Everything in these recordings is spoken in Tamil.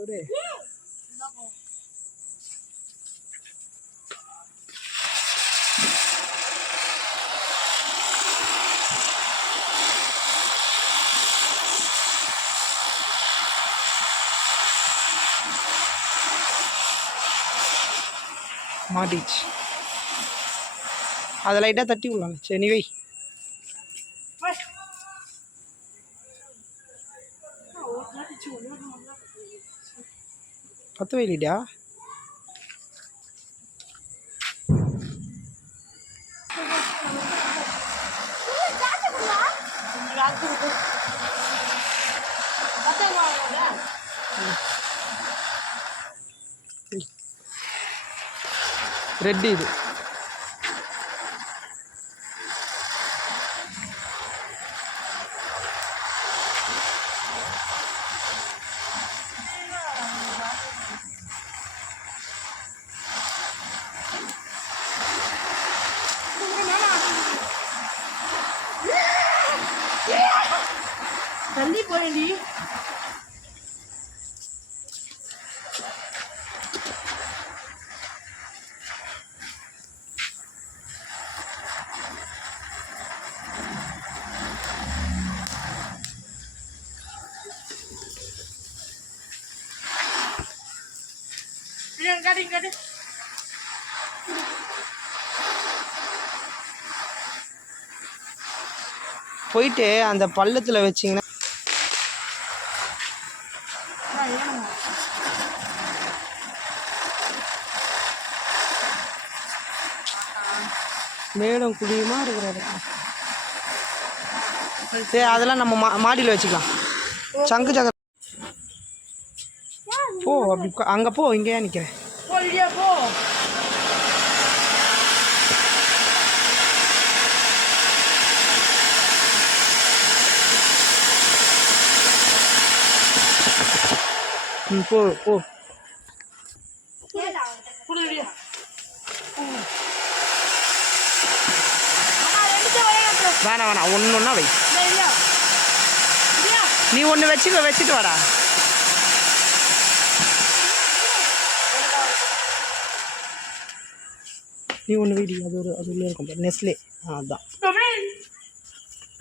ஒரு மாட்டிச்சு. அதை லைட்டாக தட்டி விடலாம். சரி நீ வை. பத்து வைலிட்டா ரெட் இது தள்ளி போயடி. இங்கடி போயிட்டு அந்த பள்ளத்தில் வச்சிங்கன்னா மேடம் குடியுமா இருக்கிற இடத்துல. சரி அதெல்லாம் நம்ம மாடியில் வச்சுக்கலாம். சங்கு சக்கர போ அப்படி அங்கே போ. இங்கேயா நிற்கிறேன். போ போ. வேணாம் வேணாம் ஒன்று ஒன்றா வை. நீ ஒன்று வச்சுட்டு வாடா. நீ ஒன்று வீடி. அது உள்ளே இருக்கும் நெஸ்லே. அதுதான்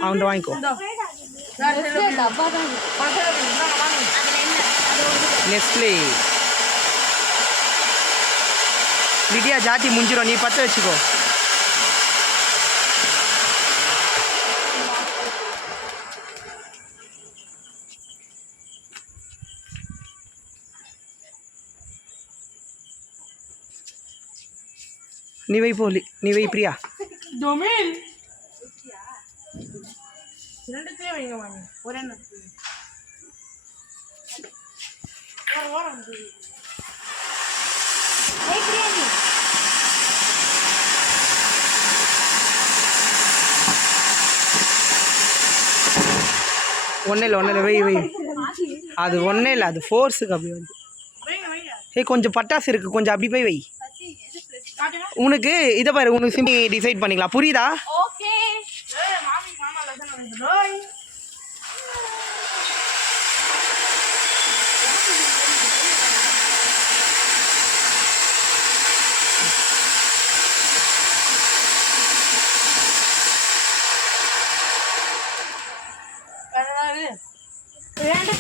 அவன்கிட்ட வாங்கிக்கோ. நெஸ்லே லிடியா ஜாட்டி முடிஞ்சிடும். நீ 10 வச்சுக்கோ. நீ வை போலி. நீ வை பிரியா. டொமின் ரெண்டுத்தையும் வைங்க வாங்க. ஒரே ஒன்றும் இல்லை வை வை. அது ஒன்றே இல்லை, அது ஃபோர்ஸுக்கு அப்படி வந்து. கொஞ்சம் பட்டாசு இருக்குது, கொஞ்சம் அப்படி போய் வை. உனக்கு இதை பாரு, உனக்கு சிம்பிள் டிசைட் பண்ணிக்கலாம். புரியுதா? ஓகே.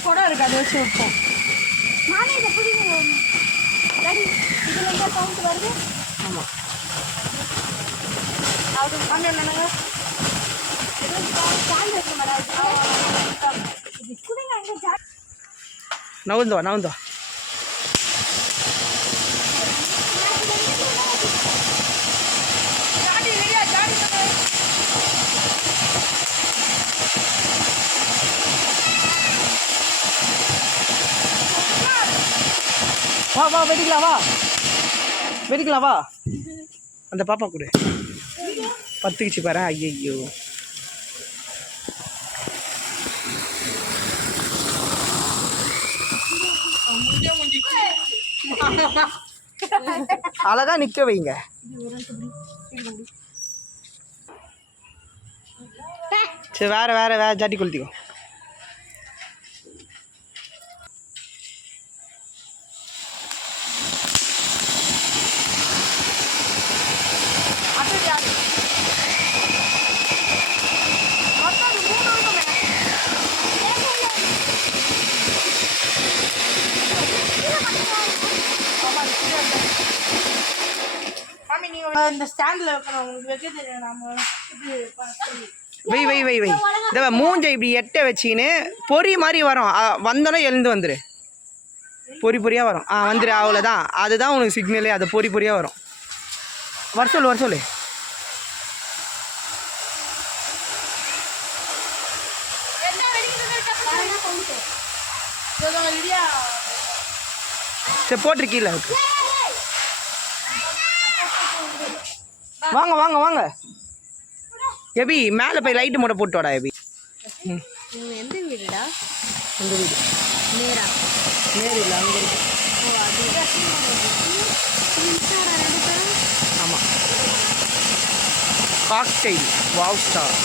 கூட இருக்கு, அதை வச்சு வைப்போம். நானே இதை பிடிங்க. இதில் எங்கே கவுண்ட் வருது? ஆமாம். அது அங்கே என்னங்க நவுந்தோ வா வெடிக்கலாம் வா. அந்த பாப்பா கூட பத்துக்குச்சு பாரு. ஐயோ அழகா நிக்க வைங்க. சரி வேற ஜாட்டி கொளுத்திக்கோ. இந்த ஸ்டாண்டில் வைக்கணும் உங்களுக்கு வைக்க தெரியும் நம்ம வை வை வை வை இதை மூஞ்சை இப்படி எட்ட வச்சின்னு பொறி மாதிரி வரும் வந்தோன்னே எழுந்து வந்துரு பொறி பொறியாக வரும் வந்துரு அவ்வளோதான் அதுதான் உனக்கு சிக்னலே அது பொறி பொறியாக வரும் வர சொல்லு சரி போட்டிருக்கீங்களா வாங்க வாங்க வாங்க எபி மேலே போய் லைட்டு மட்டும் போட்டு வாடா எபி எந்த வீடுடா அந்த வீடு நேரா நேரு இல்லை அங்கே இருக்கு ஆமாம் காக்டெயில் வாவ் ஸ்டார்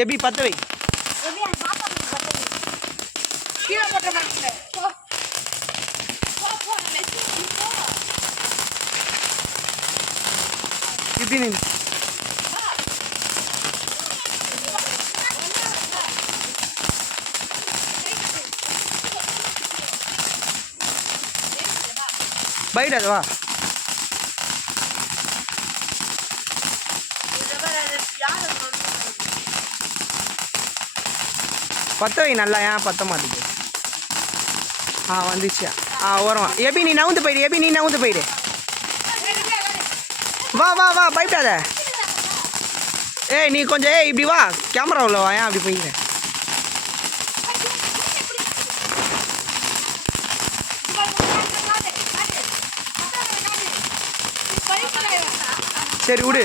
எபி பத்த வை கீழே போட்ட மாட்டேன் இப்படி நின்று பைடாது வா பத்த வை நல்லா ஏன் பத்த மாட்டேங்குது வந்துச்சு வரும் எபி நீ நவுந்து போயிடு வா வா வா பயப்படாத நீ கொஞ்சம் இப்படி வா கேமரா உள்ள வா ஏன் அப்படி போய்க்கிறேன் சரி விடு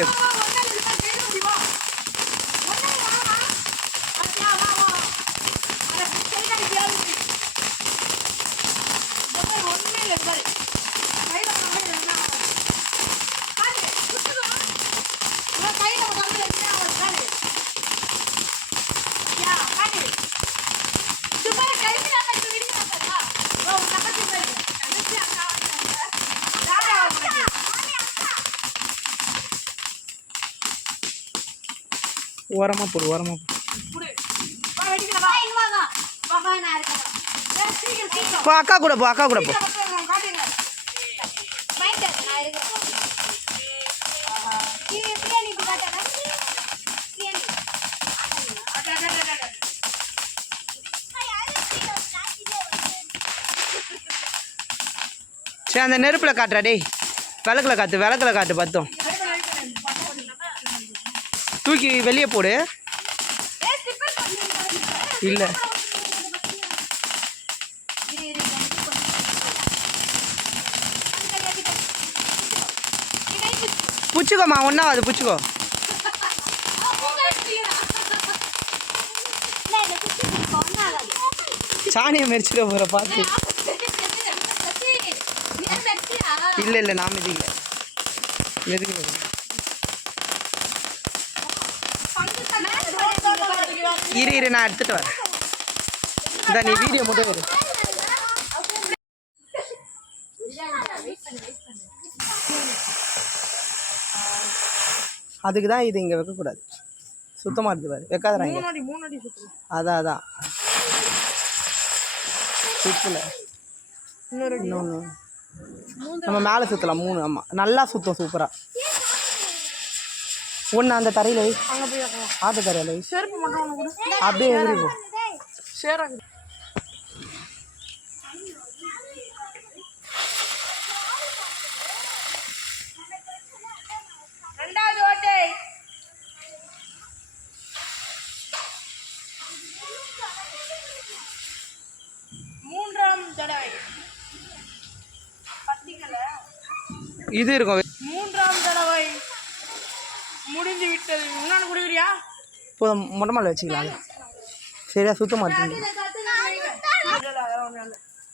ஓரமாக போடு போ அக்கா கூட போ சரி அந்த நெருப்பில் காட்டுறா டேய் விளக்கில் காட்டு பத்தும் தூக்கி வெளியே போடு இல்லை புச்சுக்கோமா ஒன்றாவது புச்சுக்கோ சாணியை மெரிச்சிட போகிற பார்த்து இல்லை நான் மெதிக்கல இரு நான் எடுத்துகிட்டு வரேன் இந்த நீ வீடியோ மட்டும் வரு அதுக்கு தான் இது இங்கே வைக்கக்கூடாது சுத்தமாக இருக்குது பாரு வைக்காதறாங்க அதான் சுத்தல இன்னொன்று நம்ம மேலே சுற்றலாம் 3 ஆமாம் நல்லா சுத்தம் சூப்பராக ஒன்று அந்த தரையில் ஆட்டு தரையில் செருப்பு மட்டும் அப்படியே எதிரி சேர ரெண்டாவது ஓட்டை மூன்றாம் தடவை இது இருக்கும் மூன்றாம் தடவை முடிஞ்சு விட்டது இன்னொன்று குடிக்கிறியா இப்போ மொட்டை மாலை வச்சுக்கலாம் சரியா சுத்த மாட்டேங்குது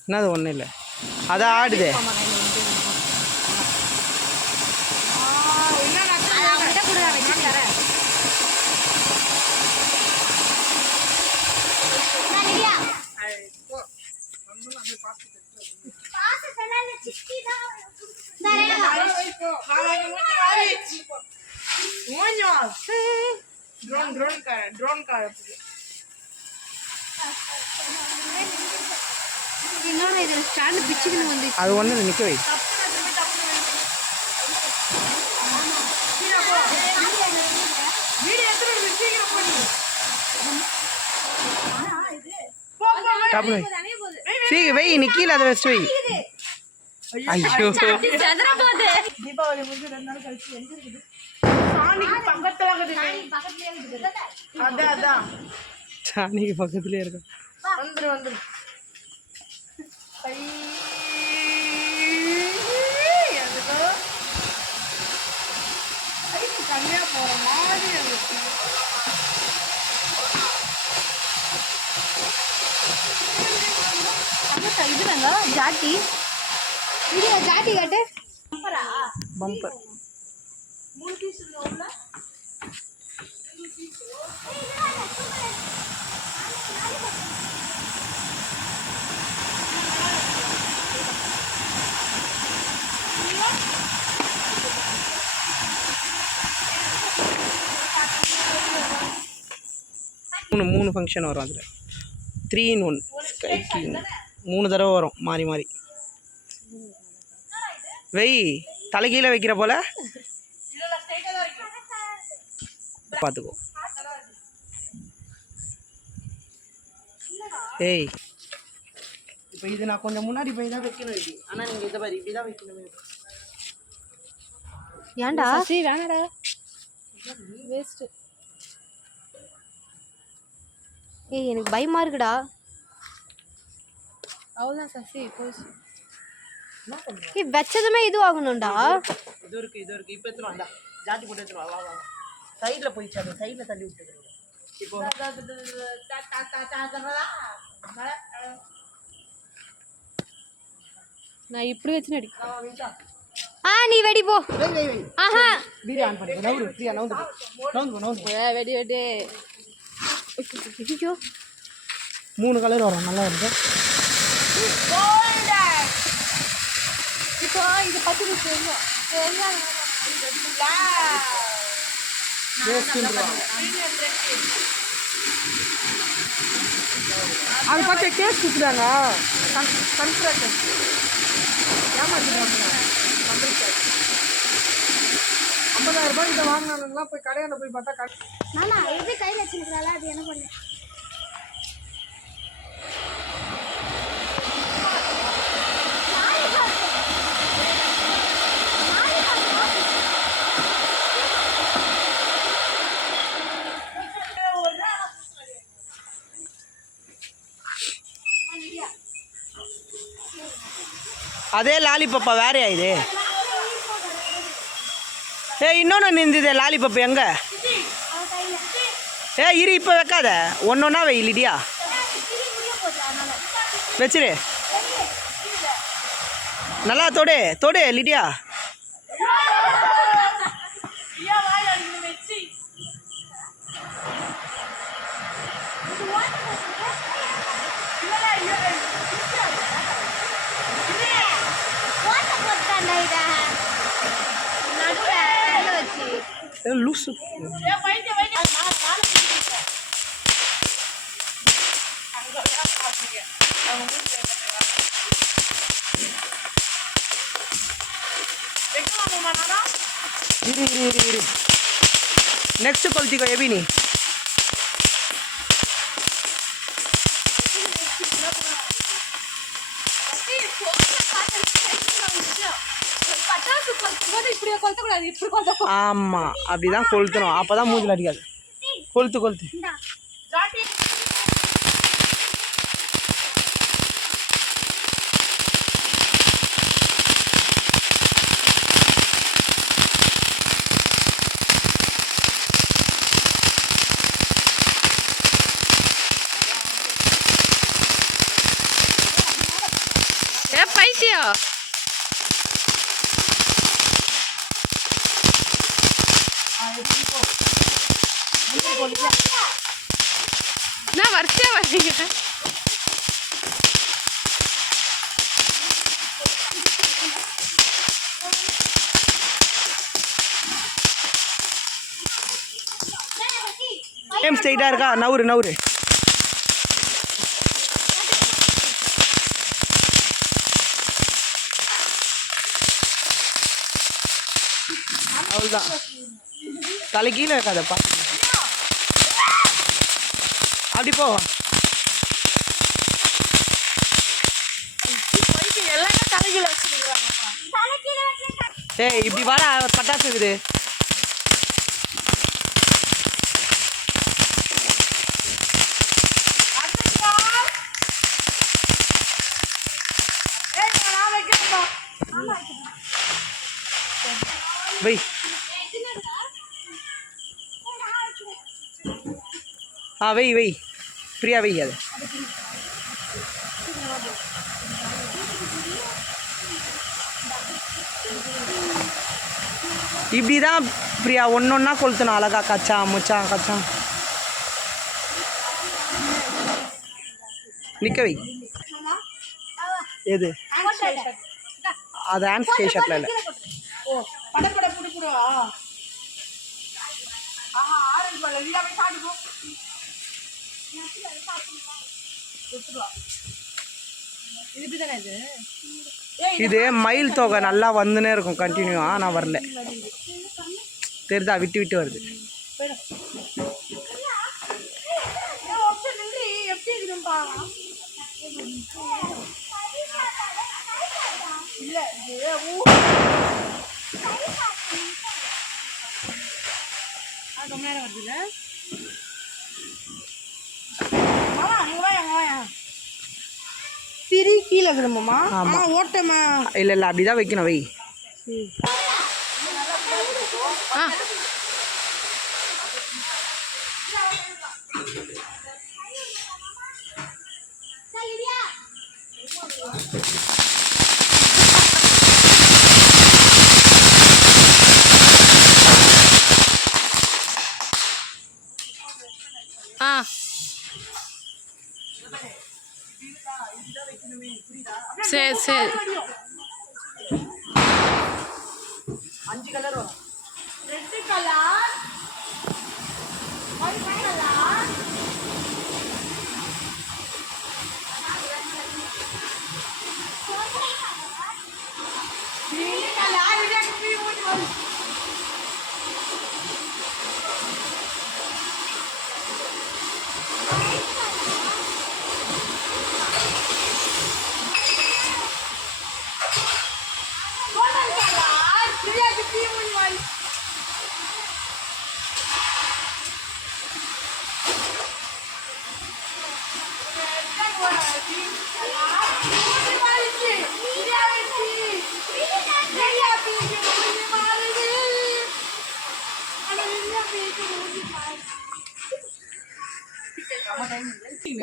என்னது ஒன்றும் இல்லை அதான் ஆடுதே ड्रोन कार என்னோட இதில் ஸ்டாண்டு பிச்சுக்கணும் வந்து அது ஒன்றும் நிற்க வை. டப்புனு வை. வை நீ கீழே அதை வச்சுட்டு வை. ஐயோ தீபாவளி முடிஞ்சு 2 நாள் கழிச்சு எங்க இருக்குது? சாணிக்கு பக்கத்துல இருக்குது. அதான் சாணிக்கு பக்கத்துலேயே இருக்கும். வந்துரு எதுக்கோ கம்மியா போற மாதிரி இருக்கு. இதுதாங்க ஜாட்டி வீடியோ ஜாட்டி காட்டு பம்பர் 3 பீஸ் உள்ள 3 ஃபங்க்ஷன் வரும் அதில். 3 in 1 ஸ்கைக்கிங் 3 தடவை வரும் மாறி மாறி. வெய் தலைகீழ வைக்கிற போல பார்த்துக்கோ. ஏய் இப்போ இது நான் கொஞ்சம் முன்னாடி போய் தான் வைக்கணும் இது. ஆனால் நீங்கள் இதை மாதிரி இப்படி தான் வைக்கணும். ஏன்டா சரி வேணாடா வேஸ்ட்டு. ஏய் எனக்கு பயமா இருக்குடா. அவ்வளோதான் சசி போச்சு. ஏய் வச்சதுமே இதுவாகணும்டா. இது இருக்கு இப்போ எடுத்துரும். அந்த ஜாட்டி போட்டு எடுத்துரும். வா வா சைடில் போயிடுச்சு. அது சைடில் தள்ளி விட்டுருங்க. இப்போ நான் இப்படி வச்சு நடி. நீ வெடி போ. ஆஹா வீடியோ ஆன் பண்ணி நவுரு ஃப்ரீயா நவுந்து வெடி வெடி. ஐயோ 3 கலர் வரும். நல்லா இருக்கு. இப்போ இது பத்தி அது பார்த்து கேஸ் கொடுக்குறாங்க. ஏமாத்திடுவாங்க. 50,000 ரூபாய் இதை வாங்கினாலுங்களா போய் கடையில் போய் பார்த்தா நானா எப்படி கையில் வச்சுருக்கிறாளா அது என்ன பண்ணு. அதே லாலிபப்பா வேறையா இது? இன்னொன்று நின்றுது லாலிபப் எங்க? இரு இப்போ வைக்காத. ஒன்றா வை லிடியா. வச்சிரு. நல்லா தொடு லிடியா. லூசு இரு. நெக்ஸ்ட் கொளுத்திக்கோ எபினி. ஆமா அப்படிதான் கொளுத்தணும். அப்பதான் மூஞ்சில் அடிக்காது. கொளுத்து பைத்தியா. நான் வரிசையா வரீங்க. ஸ்ட்ரைட்டா இருக்கா? நவுரு அவ்வளோதான். தலை கீழே வைக்காத பார்த்து. அப்படி போ. எல்லாமே தலைகீழ வச்சிருக்காங்கப்பா. ஏய் இப்படி வாடா, பட்டாசு இருக்குது. வை. வை வை பிரியா வை. அது இப்படி தான் பிரியா ஒன்று ஒன்றா கொளுத்தணும். அழகா கச்சா முச்சா கச்சா. நிற்க வை. எது அது ஹேண்ட் ஸ்டேஷனில் இல்லை. ஓ படப்பட புடுப்புடுவா. ஆஹா ஆரஞ்சு பழ நீடா போய் சாப்பிட்டு போ. இது இப்படிதானே இது? இது மயில் தொகை நல்லா வந்துன்னே இருக்கும் கண்டினியூவா. ஆனால் வரல. தெரிதா விட்டு விட்டு வருது. எப்படி இருக்குப்பா? இல்ல ரொம்ப நேரம் வருதுல்ல. திரி கீழே விழும்புமா? ஆமாம் ஓட்டமா? இல்லை இல்லை அப்படி தான் வைக்கணும். வை. ஆ ஆ சரி சரி. 5 கலர் வரும். Red colour, white colour, green colour. இது எப்படி ஓடுது?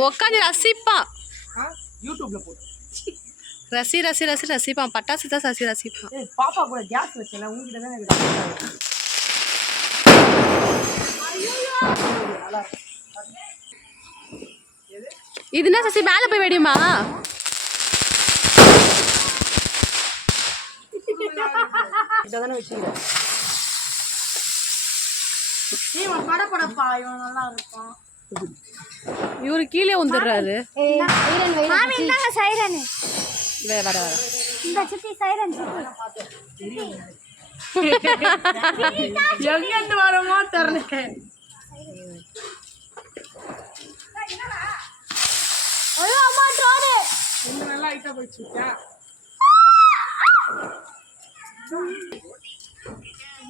உட்காந்து ரசிப்பான். யூடியூப்ல போட்டு ரசி ரசி ரசி ரசிப்பான். பட்டாசு தான் ரசி ரசிப்பான். பாப்பா கூட கேஸ் வச்சல உங்ககிட்ட தான் எனக்கு. இது என்ன சசி மேலே போய் வெடியுமா? இதானே வச்சீங்க. இவன் படப்படப்பா. இவன் நல்லா இருப்பான். இவரு கீழே வந்துடுறாரு. சைரன் வர வர இந்த சுத்தி சைரன் எங்கிட்டு வரமோ தெரியல. ஐயோ அம்மா ட்ரோடு இன்னும் நல்லா ஐட்டா போயிடுச்சு.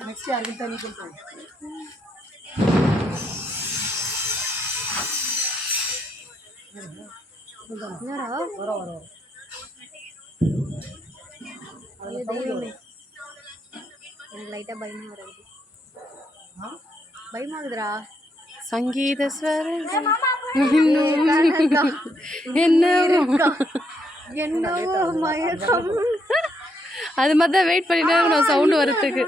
நெக்ஸ்ட் யாருக்கு தண்ணி கொடுப்போம். லைட்டா பயமா வருது. பயமாகுதுடா. சங்கீத ஸ்வரம் என்னவோ மயக்கம். அது மாதிரி தான் வெயிட் பண்ணிட்டே இருக்கணும் சவுண்டு வரத்துக்கு.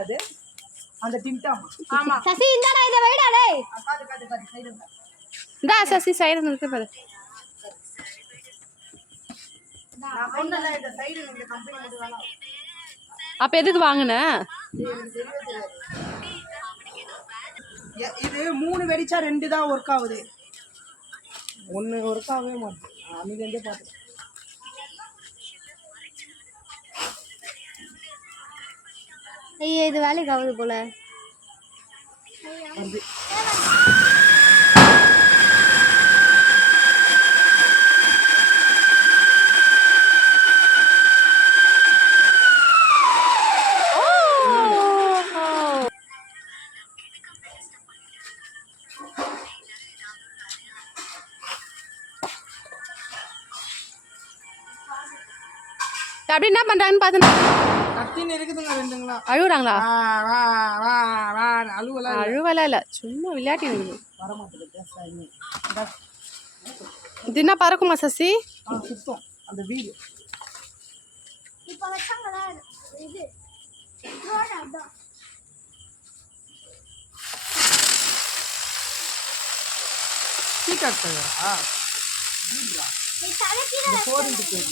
அது அந்த டின்டாம். ஆமா சசி இந்தாடா இத வைடா டேய். காது காது காது சைடு வா. டா சசி சைடு நிறுத்து பாரு. நான் சொன்னல இந்த சைடு இந்த கம்பெனி மட்டும் வேணா. அப்ப எதுக்கு வாங்குன? இது 3 வெடிச்சா 2 தான் வொர்க் ஆகுது. 1 வொர்க் ஆகவே மாட்டேங்குது. அன்னைக்கு பார்த்தேன். ஐயா இது வேலைக்கு ஆகுது போல. அப்படி என்ன பண்றாங்கன்னு பார்த்து கத்தின்னு இருக்குதுங்க ரெண்டுங்களா. அழுகுறாங்களா? அழுவலாம் அழுவலாம் இல்லை, சும்மா விளையாட்டி இருக்குது. வரமாட்டேங்குது. இது என்ன பறக்குமா சசி? சுத்தம் அந்த வீடு. இப்போ வச்சாங்களா இது ரோட் அதான். சீக்காட்டா நீ தலைக்கீழ போரிட்டு போய்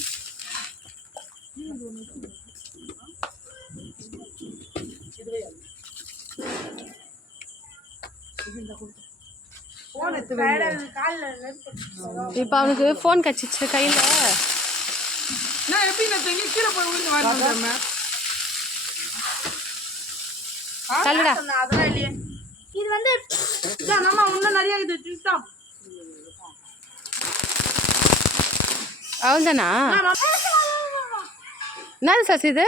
இப்போ அவனுக்கு ஃபோன் கச்சிச்சு கையில். நான் எப்படி நான் தங்கி கீழே போய் விழுந்து வாங்கிட்டேன். தள்ளுடா. அதெல்லாம் இல்லையே. இது வந்து நம்ம இன்னும் நிறைய இது திட்டம். அவள்தானா? என்னது சசி இது?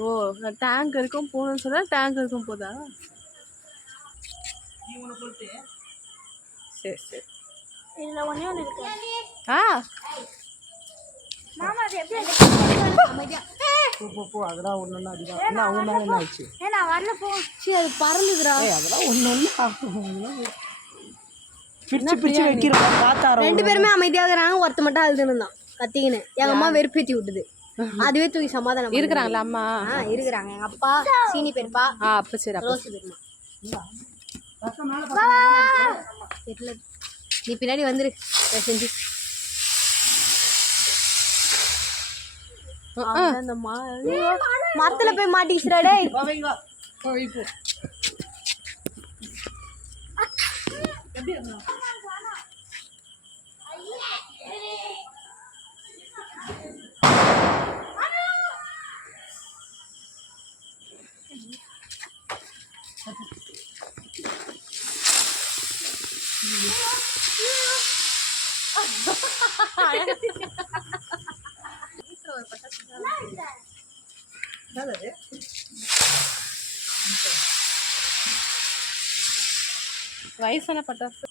ஓ, நான் டேங்க் இருக்கும் போகணும்னு சொன்னா டேங்க் இருக்கும் போதா? சரி சரி. இதுல ஒண்ணே ஒண்ணு இருக்கு. ஆ மாமா அது எப்படி அமைதியா போ அதெல்லாம் ஒண்ணு அதுதான். என்ன அவங்க என்ன ஆச்சு? நான் வரல போ. சீ அது பறந்துதுடா. அதெல்லாம் ஒண்ணு பிரிச்சு பிரிச்சு வைக்கிறோம். பாத்தாரோ ரெண்டு பேருமே அமைதியா இருக்காங்க. ஒருத்த மட்டும் அழுதுன்னு கத்திக்கின்னு எங்க அம்மா வெறுப்பேத்தி விட்டுது. அதுவே தூக்கி சமாதானம் இருக்கிறாங்களா அம்மா? இருக்கிறாங்க. எங்க அப்பா சீனி பெருப்பா அப்ப சரி. அப்ப ரோஸ் பெருமா. தெரியல, நீ பின்னாடி வந்துரு செஞ்சு. அந்த மரத்துல போய் மாட்டிக்கிச்சுடா டேய். வயசான பட்டாசு.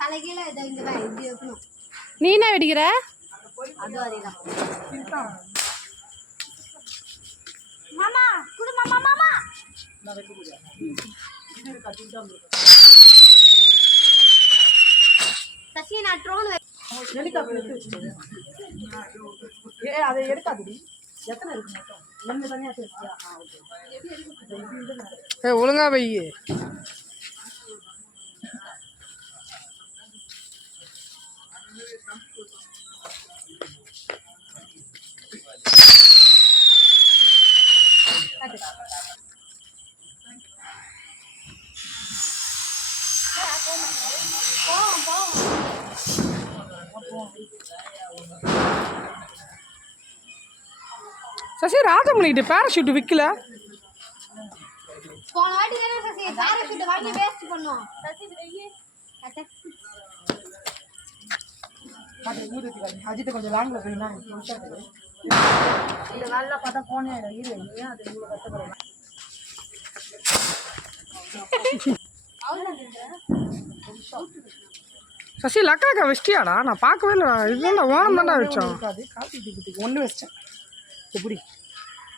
தலைகீழ இதை இங்க இப்படி வைக்கணும். நீ என்ன வெடிக்கிற? அதுவும் அதேதான். மாமா குடு மாமா. மாமா சசி நான் ட்ரோன் அதை எடுக்காதுடி. எத்தனை இருக்கு மொத்தம்? ஒன்று தனியாக பேசியா? ஒழுங்கா வை. சசி ராஜமணிக்கிட்ட பேராஷூட் விற்கல. போன வாட்டி தானே சசி பேராஷூட் வாங்கி வேஸ்ட் பண்ணோம். சசி அஜித்தை கொஞ்சம் லாங்கில் போயினா இந்த வேலைலாம் பார்த்தா போனே இரு. ஏன் அது இவ்வளோ கஷ்டப்படுறேன்? சசி லக்காக்கா வச்சிட்டியாடா? நான் பார்க்கவே இல்லை. இதுதான் ஓரம் தான்டா வச்சோம். காப்பி டிக்கெட்டுக்கு ஒன்று வச்சிட்டேன். எப்படி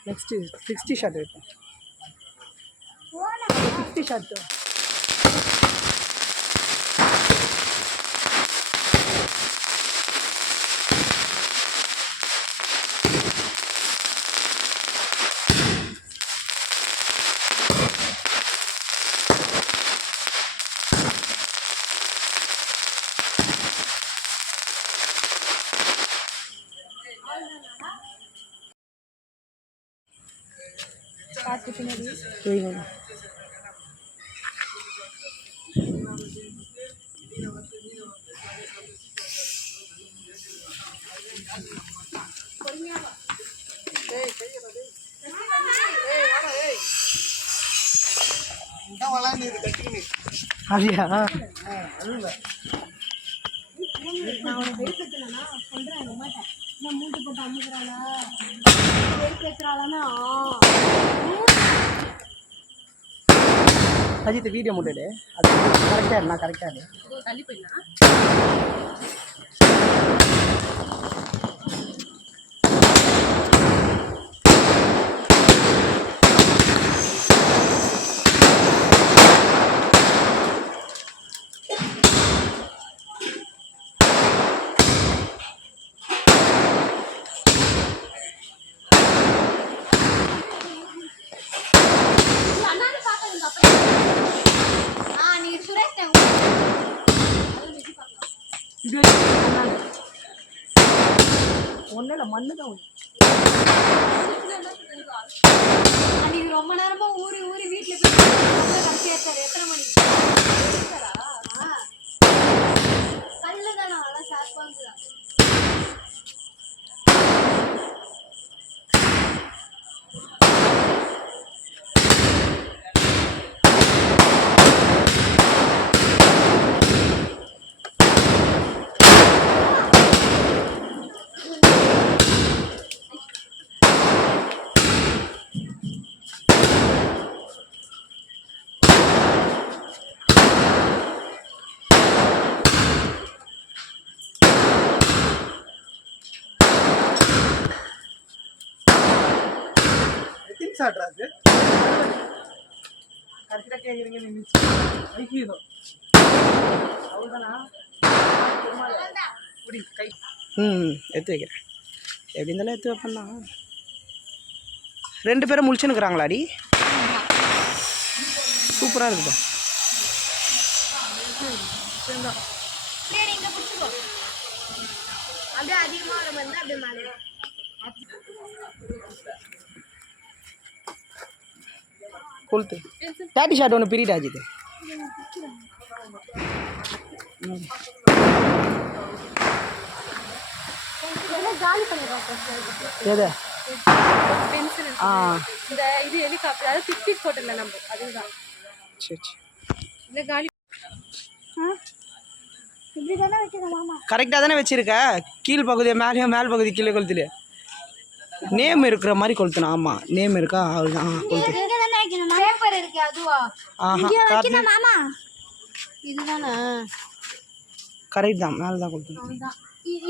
நெக்ஸ்ட்டு 60 ஷாட் வைப்பேன். 60 ஷாட் வைங்க. அப்படியா? நான் அவனை வெயிட் ஏற்றுனா சொல்கிறேன் எங்கள் அம்மாட்ட நான் மூட்டை போட்டு அமுக்குறாளா வெயிட் ஏற்றுறாளான்னா அஜித் வீடியோ முட்டுடு. அது கரெக்டாக இருந்தா கரெக்டாக இரு. தள்ளி போயிடலாம். நீங்கள் சுரேஷ் ஒன்றும் இல்லை, மண்ணு தான். அன்னைக்கு ரொம்ப நேரமா ஊறி ஊறி வீட்டில் போய் கடைசி ஏற்றாரு. எத்தனை மணிக்கு கல்லு தானே நல்லா ஷார்ப்பாக இருந்துதான். எடுத்து வைக்கிறேன். எப்படி இருந்தாலும் எடுத்து வைப்பேன்னா. 2 பேரும் முழிச்சுன்னுக்குறாங்களாடி? சூப்பராக இருக்குப்பா. இங்கே பிடிச்சிக்கோ. அப்படியே அதிகமாக வர மாதிரி தான் அப்படியே மேலே கொளுத்து. டேட்டி ஷாட் ஒன்று பிரிட்டா அஜித். ஜாலி பண்ணிடுறோம். எது? பென்சில் இந்த இது ஹெலிகாப்டர், அதாவது பிக்னிக் ஹோட்டலில் நம்ம அதுதான். சரி சரி. இல்லை காலி. இப்படி தானே வைக்கிறோம் மாமா. கரெக்டாக தானே வச்சுருக்க. கீழ் பகுதியை மேலேயும் மேல் பகுதி கீழே கொளுத்துல நேம் இருக்கிற மாதிரி கொளுத்தணும். ஆமாம், நேம் இருக்கா? அவ்வளோதான் கொளுத்து. இங்கே தானே வைக்கணும். பேப்பர் இருக்கு அதுவா? இங்கே வைக்கணும் மாமா. இதுதானே கரெக்ட் தான். மேலே தான் கொளுத்தணும். அதுதான்.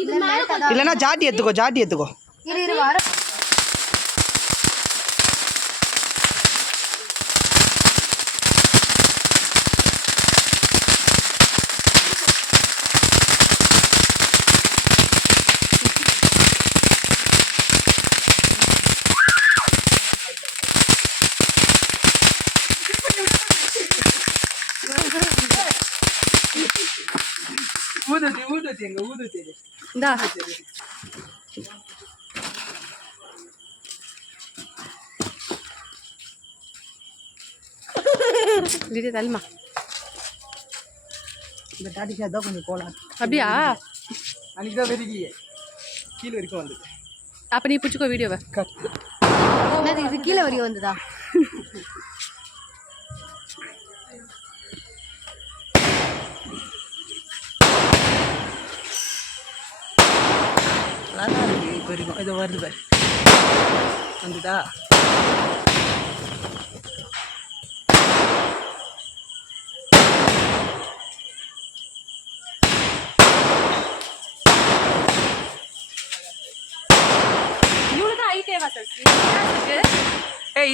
இது மேலே இல்லைன்னா ஜாட்டி எடுத்துக்கோ. ஜாட்டி எடுத்துக்கோ. இரு வர ஊதுத்தி எங்க ஊதுத்தி. இந்தா இது தள்ளுமா. இந்த டாட்டி ஷாட் தான் கொஞ்சம் போகலாம். அப்படியா? அன்றைக்கி தான் வெறிக்கலையே, கீழே வரைக்கும் வந்து. அப்போ நீ பிடிச்சிக்கோ வீடியோவை. இது கீழே வரையும் வந்துதா? நல்லா இருக்கு. இப்போ வரைக்கும் இது வருது பாரு. வந்துதா?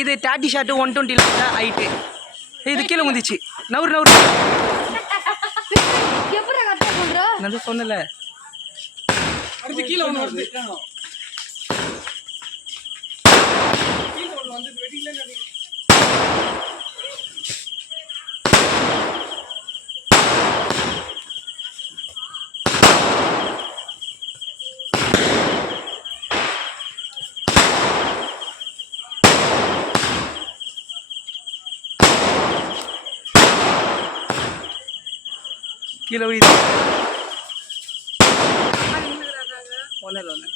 இது டாட்டி ஷாட்டு 120 ஹைட்டு. இது கீழே முந்திச்சு. நவுறு நவுறு. எப்படி கரெக்டாக பண்ணுறோம்? நான் சொன்னல. அடுத்து கீழே ஒன்று வருது. கீழே ஒன்று வந்து வெட்டில. கீழே உயிர் ஒன்றும் இல்லை ஒன்று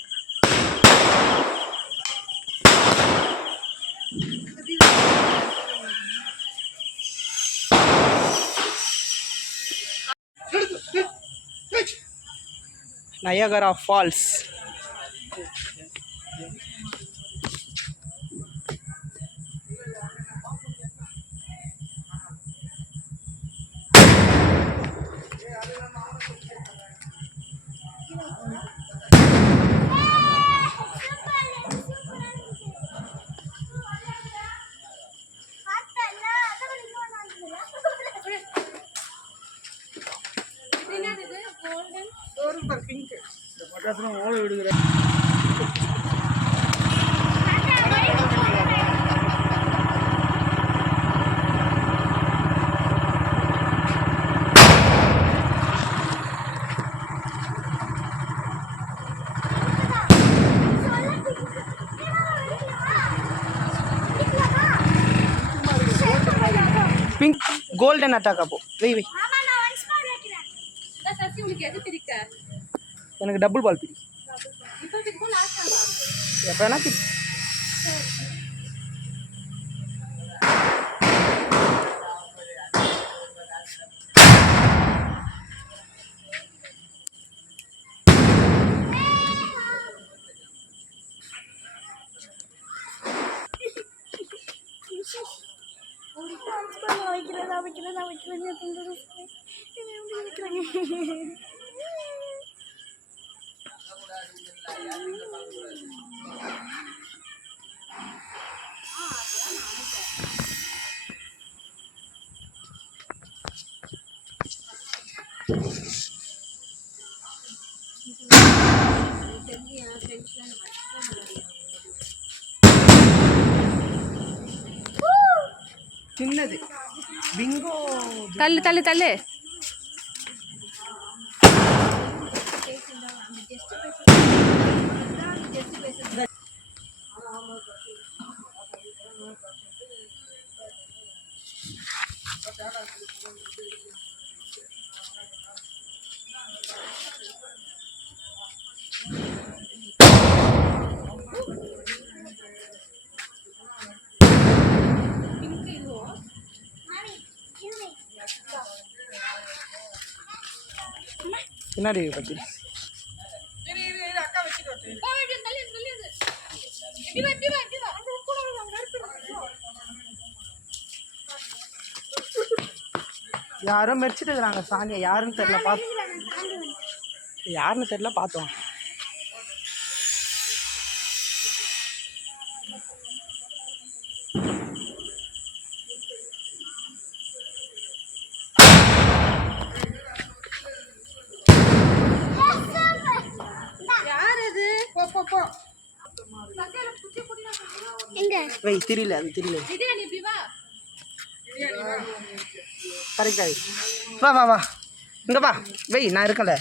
Niagara Falls. Pink golden attack. அப்போ வை வை. எனக்கு டபுள் பால் பிடி. எப்போ வேணா பிடி. சின்னது பிங்கோ. தள்ளு தள்ளு தள்ளு. பின்னாடி பற்றி யாரோ மெரிச்சிட்டு இருக்கிறாங்க சாணியை. யாருன்னு தெரியல. யாருன்னு தெரியல, பார்த்தோம். வை தெரியல, அது தெரியல. கரெக்டா. வா வா வா, இங்க வா. வை, நான் இருக்கல.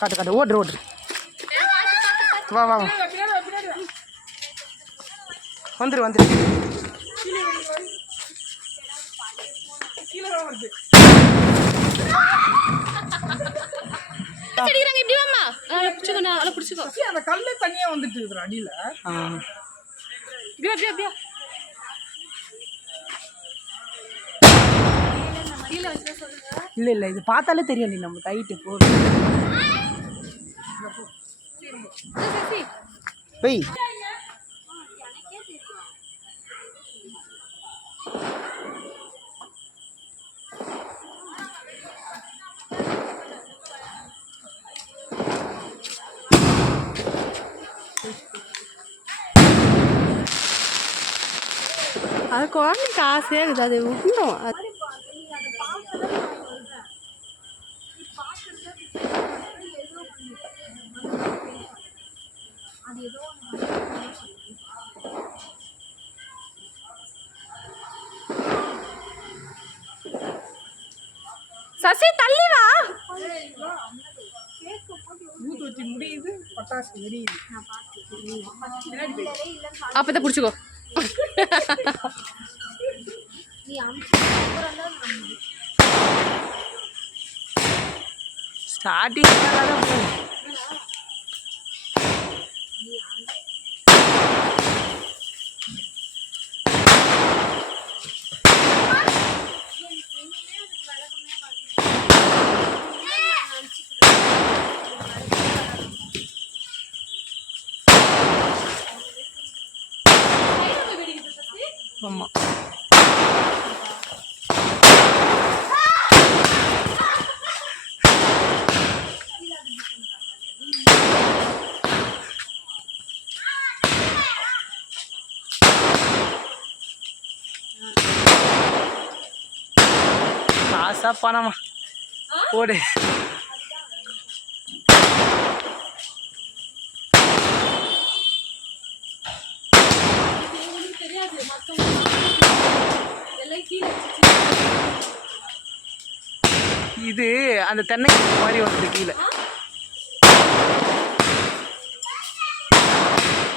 காட்டு காட்டு, ஓடுற ஓடுற. வா வா வா, வந்துரு வந்துரு. அந்த கல்ல தனியா வந்துட்டு இருக்கிற அடியில. இல்ல இல்ல, இது பார்த்தாலே தெரியும். நீ நம்ம கைட்டு போடு. வை. அது குழந்தைக்கு ஆசையாக இருக்குது. அது விடணும். சசி தள்ளி வா. ஊதுவத்தி முடியுது, பட்டாசு எரியுது. அப்பதான் பிடிச்சிக்கோ. நீ ஸ்டார்டிங் தான் போகும். ஆமாம் காசா பணமா போடு. தெரியாது மற்றவங்க எல்லாம் கீழே இது அந்த தென்னை மாதிரி வருது கீழே.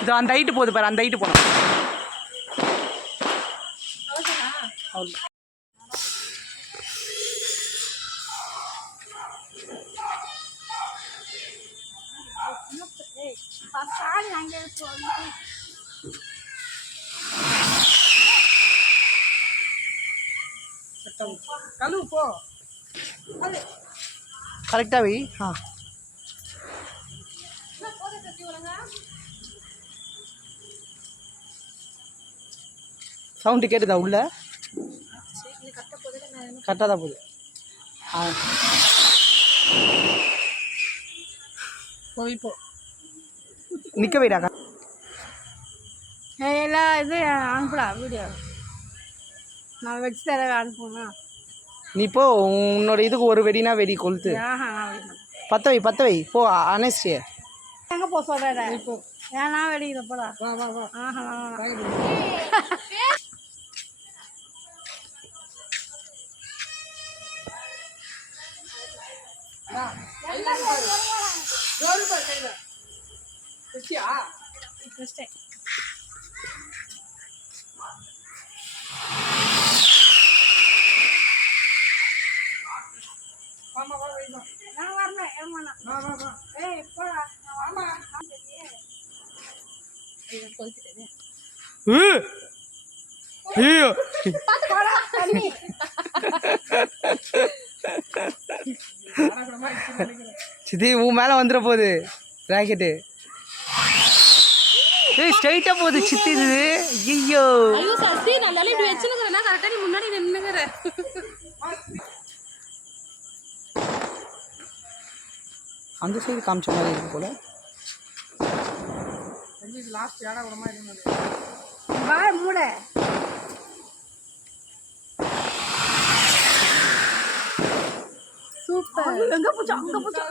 இது அந்த ஹைட்டு போகுது பாரு, அந்த ஹைட்டு போனோம். அவ்வளோ கழுவு போ கரெக்டாக வை. ஆ சவுண்டு கேட்டுதா உள்ள? கரெக்டாக தான் போகுது. ஆ இப்போ நிற்க வைடாக்கா. எல்லாம் இது அனுப்புடா வீடியோ, நான் வச்சு தர அனுப்புனா. நீ போ, உன்னோட இதுக்கு ஒரு வெடினா வெடி கொளுத்து. பற்ற வை பற்ற வை போ. அனஸ்டியே எங்கே போ சொல்கிறேன் இப்போ, ஏன்னா வெடிக்கிற போடா. வா வா வா. நான் வரல ஏமா. ஏய் போடா. ஐயோ சித்தி உன் மேலே வந்துட போகுது ராக்கெட்டு. ஏய் ஸ்ட்ரைட்டாக போகுது சித்தி இது. ஐயோ ஐயோ சசி நல்லா இப்படி வச்சுனுக்குறேன்னா கரெக்டாக நீ முன்னாடி நின்னுக்குற. அந்த சைடு காமிச்ச மாதிரி இருக்கு போல. லாஸ்ட் ஏடா விடமா இருந்தது. வாய் மூட. சூப்பர். எங்க போச்சு அங்க போச்சு.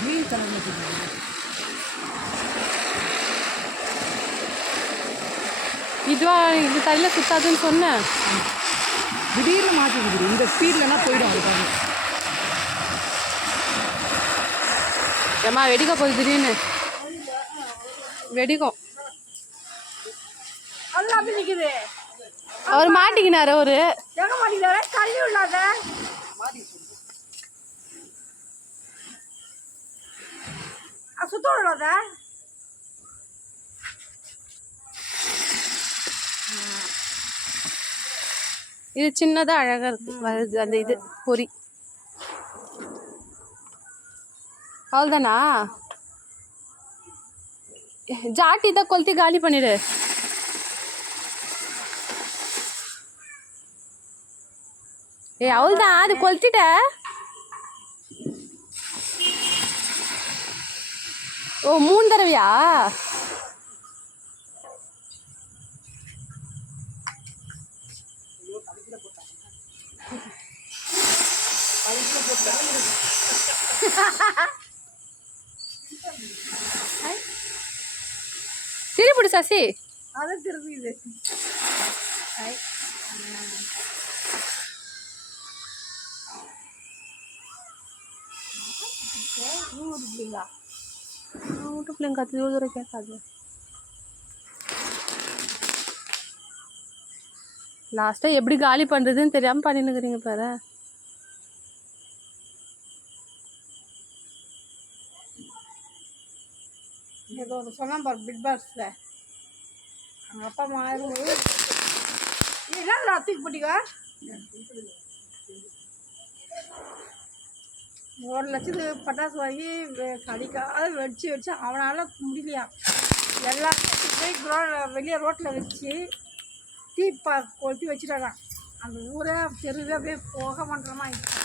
கிரீன் கலர்ல இதுவா இது தரையில் சுத்தாதுன்னு சொன்னேன். திடீர்னு மாற்றிக்குது. இந்த ஸ்பீட்லனா போயிடும். அதுக்காக ஏம்மா வெடிக்க போகுது திடீர்னு வெடிக்கும். அல்ல அப்படி நிக்குது. அவர் மாட்டிக்கினாரு. ஒரு எங்க மாட்டிக்கினாரு? கல்லு உள்ளாத சுத்த விடாத. இது சின்னதாக அழகாக இருக்கு வருது அந்த இது பொறி. அவ்வளோதானா? ஜாட்டி தான் கொளுத்தி காலி பண்ணிடு. ஏய் அவ்வளோதான், அது கொளுத்திட்ட. ஓ 3 தடவையா? திருப்பிடு சசி. அதை திருப்பிது. பிள்ளைங்களா வீட்டு பிள்ளைங்க கற்று தூரம் கேட்காது. லாஸ்ட்டாக எப்படி காலி பண்ணுறதுன்னு தெரியாமல் பண்ணின்னுக்குறீங்க பாரு. ஏதோ ஒன்று சொன்னான் பாரு பிக் பாஸில் அவங்க அப்பா அம்மா இருக்கும்போது என்ன தூக்கி போட்டிக்கா 1 லட்சத்துக்கு பட்டாசு வாங்கி கடிக்காத வெடிச்சு அவனால் முடியலையா. எல்லாத்தையும் போய் வெளியே ரோட்டில் வச்சு தீ கொளுத்தி வச்சுட்டாங்க. அந்த ஊரே தெருவே அப்படியே போக பண்ணுறமா ஆயிடுச்சு.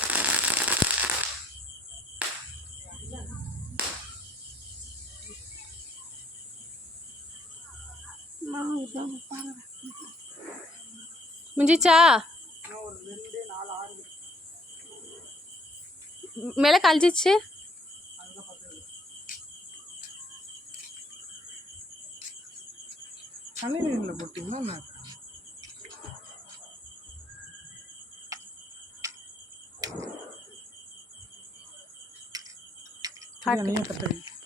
முடிஞ்சிச்சா? மேலே கழிச்சிச்சு. தண்ணீரில் போட்டிங்கன்னா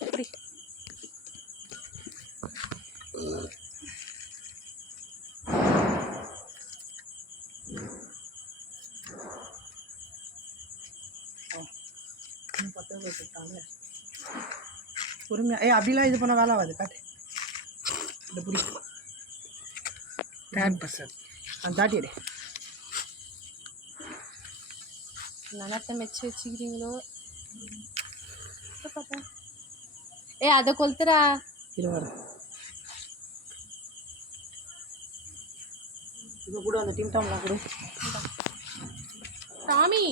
எப்படி பொறுமையா அப்படிலாம் இது பண்ண வேலை ஆகாது. காட்டு இந்த புடி அந்த தாட்டியடே நனத்தை மெச்சு வச்சுக்கிறீங்களோ. அதை கொளுத்துறா. இருவாரு இது கூட அந்த டீம் டாம்லாம் கூட சாமி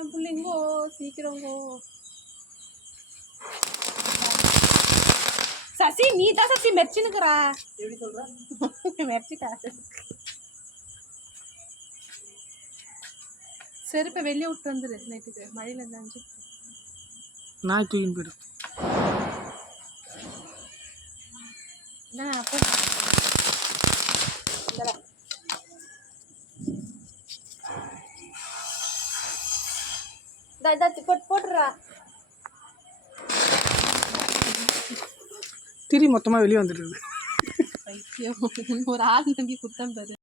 என் பிள்ளைங்கோ சீக்கிரங்கோ. சசி நீ தான் சசி மெரிச்சுன்னுக்குறா. எப்படி சொல்ற? மெரிச்சிட்டா. செருப்பை வெளியே விட்டு வந்துரு. நைட்டுக்கு மழையில இருந்தாச்சு நாய் தூக்கின்னு போயிடும். என்ன அப்போ போட்டுறா. திரி மொத்தமாக வெளியே வந்துடுது. ஒரு ஆள் நம்பி குத்தம் பாரு.